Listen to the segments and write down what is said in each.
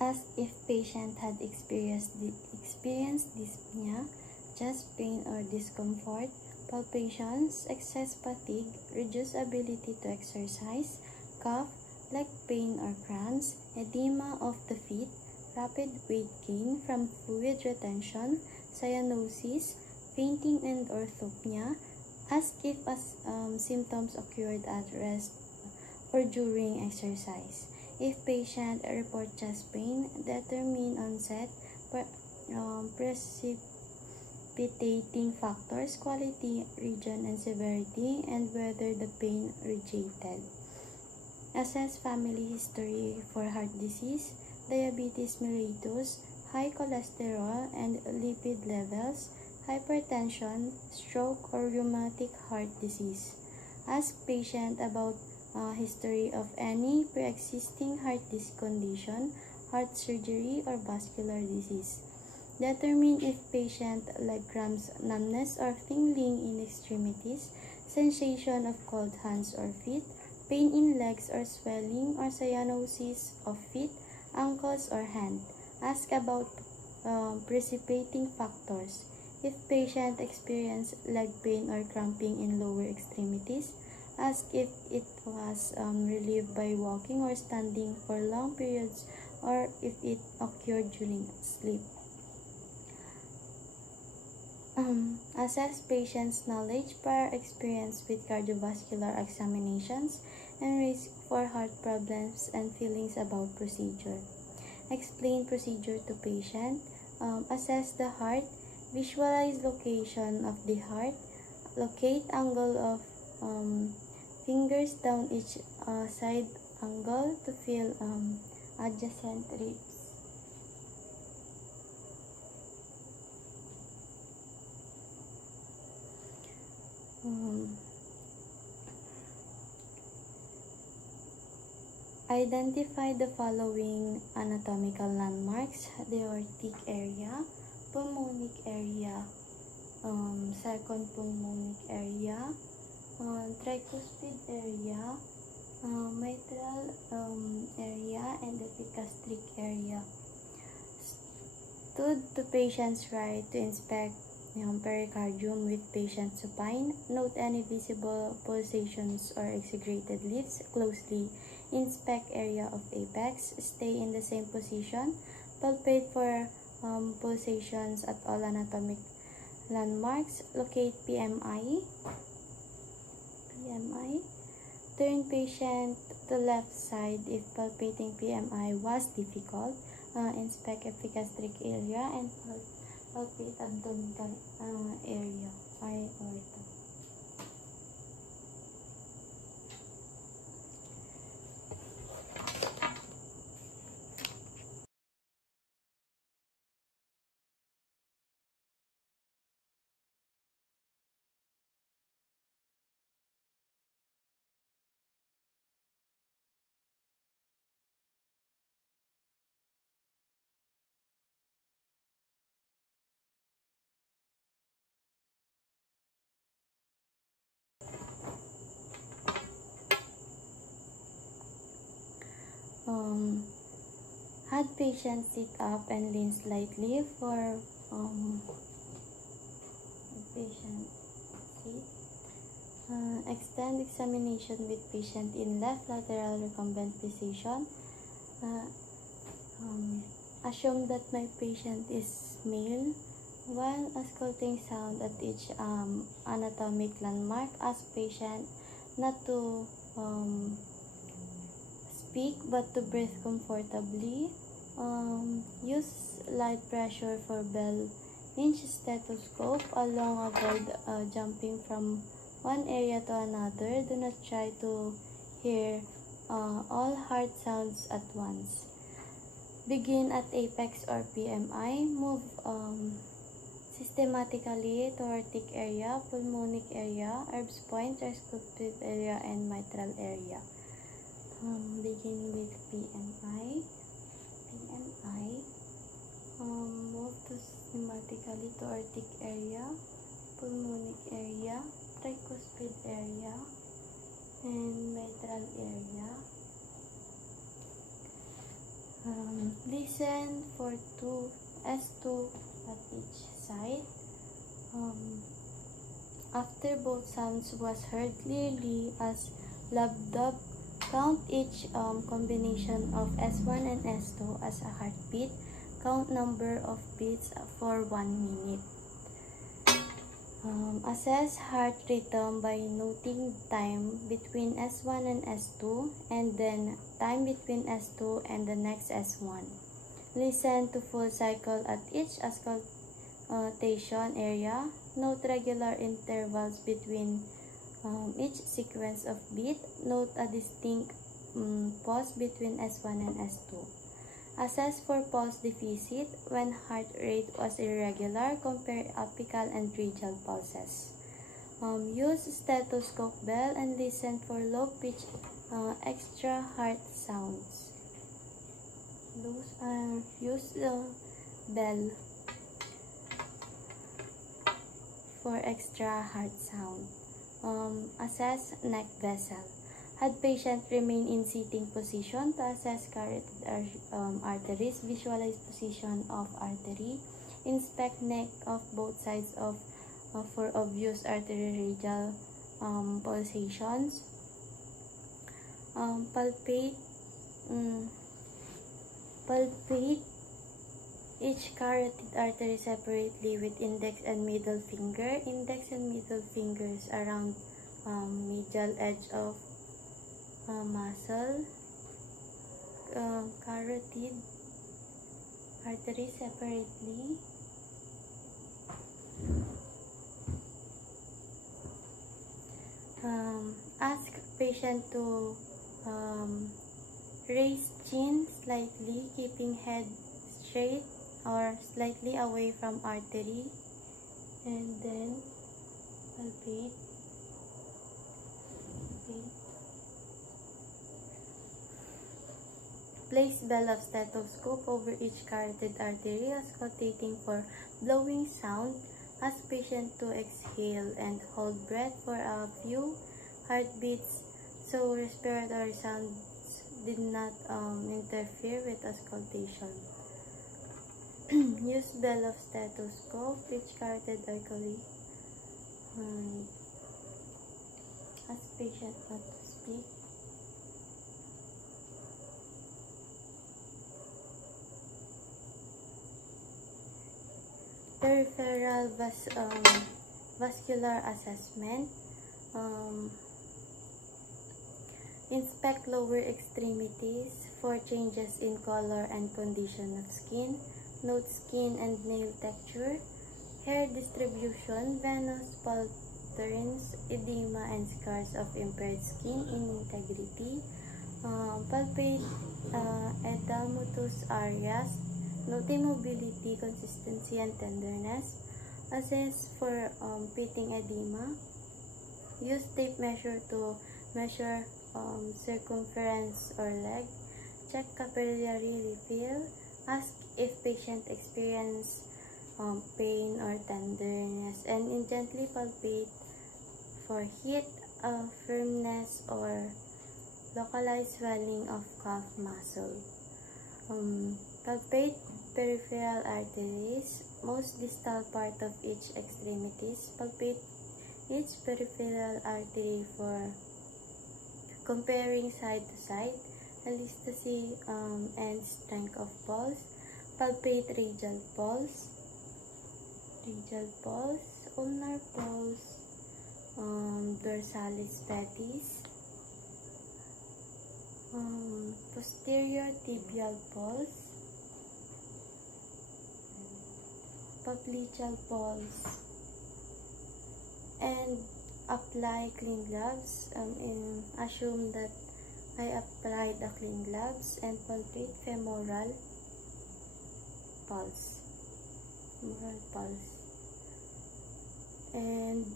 Ask if patient had experienced dyspnea, chest pain or discomfort, palpitations, excess fatigue, reduced ability to exercise, cough, leg pain or cramps, edema of the feet, rapid weight gain from fluid retention, cyanosis, fainting and orthopnea. Ask if symptoms occurred at rest or during exercise. If patient report chest pain, determine onset, precipitating factors, quality, region, and severity, and whether the pain originated. Assess family history for heart disease, diabetes mellitus, high cholesterol and lipid levels, hypertension, stroke, or rheumatic heart disease. Ask patient about history of any pre-existing heart disease condition, heart surgery, or vascular disease. Determine if patient leg cramps, numbness or tingling in extremities, sensation of cold hands or feet, pain in legs or swelling or cyanosis of feet, ankles, or hand. Ask about precipitating factors. If patient experience leg pain or cramping in lower extremities, ask if it was relieved by walking or standing for long periods or if it occurred during sleep. Assess patient's knowledge, prior experience with cardiovascular examinations, and risk for heart problems and feelings about procedure. Explain procedure to patient. Assess the heart. Visualize location of the heart. Locate angle of fingers down each side angle to feel adjacent ribs. Identify the following anatomical landmarks: the aortic area, pulmonic area, second pulmonic area, tricuspid area, mitral area, and epigastric area. Stood to patient's right to inspect pericardium with patient supine. Note any visible pulsations or exaggerated lifts closely. Inspect area of apex. Stay in the same position. Palpate for pulsations at all anatomic landmarks. Locate PMI. Turn patient to left side if palpating PMI was difficult. Inspect epigastric area and palpate abdominal area, aorta. Had patient sit up and lean slightly for patient sit. Extend examination with patient in left lateral recumbent position. Assume that my patient is male. While ausculting sound at each anatomic landmark, ask patient not to speak but to breathe comfortably. Use light pressure for bell hinge stethoscope. Avoid jumping from one area to another. Do not try to hear all heart sounds at once. Begin at apex or PMI. Move systematically to aortic area, pulmonic area, Erb's point, tricuspid area, and mitral area. Begin with PMI. Move to systematically to aortic area, pulmonic area, tricuspid area, and mitral area. Listen for two S2 at each side. After both sounds was heard clearly as lub-dub, count each combination of S1 and S2 as a heartbeat. Count number of beats for 1 minute. Assess heart rhythm by noting time between S1 and S2 and then time between S2 and the next S1. Listen to full cycle at each auscultation area. Note regular intervals between each sequence of beat. Note a distinct pause between S1 and S2. Assess for pulse deficit when heart rate was irregular. Compare apical and radial pulses. Use stethoscope bell and listen for low pitch extra heart sounds. Use the bell for extra heart sound. Assess neck vessel. Had patient remain in sitting position to assess carotid arteries. Visualize position of artery. Inspect neck of both sides for obvious artery-radial pulsations. Palpate each carotid artery separately with index and middle finger. Index and middle fingers around medial edge of muscle. Carotid artery separately. Ask patient to raise chin slightly, keeping head straight or slightly away from artery, and then palpate. Place bell of stethoscope over each carotid artery, auscultating for blowing sound. Ask patient to exhale and hold breath for a few heartbeats so respiratory sounds did not interfere with auscultation. Use bell of stethoscope, each carotid artery. Ask patient not to speak. Peripheral vascular assessment. Inspect lower extremities for changes in color and condition of skin. Note skin and nail texture, hair distribution, venous patterns, edema, and scars of impaired skin integrity. Palpate edematous areas. Note mobility, consistency, and tenderness. Assess for pitting edema. Use tape measure to measure circumference or leg. Check capillary refill. Ask if patient experience pain or tenderness, and gently palpate for heat, firmness, or localized swelling of calf muscle. Palpate peripheral arteries, most distal part of each extremities. Palpate each peripheral artery for comparing side to side, elasticity and strength of pulse. Palpate radial pulse, ulnar pulse, dorsalis pedis, posterior tibial pulse, popliteal pulse, and apply clean gloves. Assume that I applied the clean gloves and palpate femoral pulse. And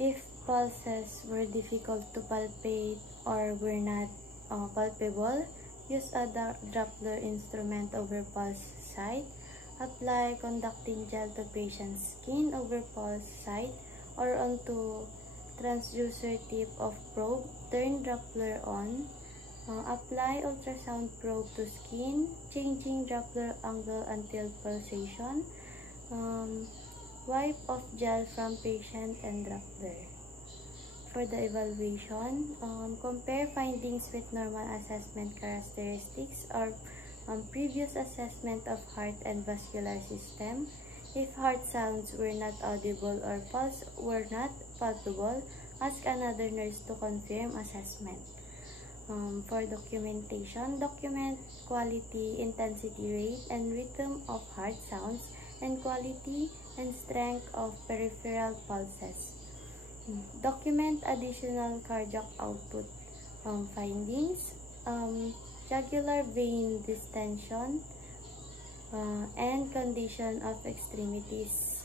if pulses were difficult to palpate or were not palpable, use a Doppler instrument over pulse site. Apply conducting gel to patient's skin over pulse site or onto transducer tip of probe. Turn Doppler on. Apply ultrasound probe to skin, changing Doppler angle until pulsation. Wipe off gel from patient and Doppler. For the evaluation, compare findings with normal assessment characteristics or previous assessment of heart and vascular system. If heart sounds were not audible or pulse were not palpable, ask another nurse to confirm assessment. For documentation, document quality, intensity, rate, and rhythm of heart sounds, and quality and strength of peripheral pulses. Document additional cardiac output findings, jugular vein distension, and condition of extremities.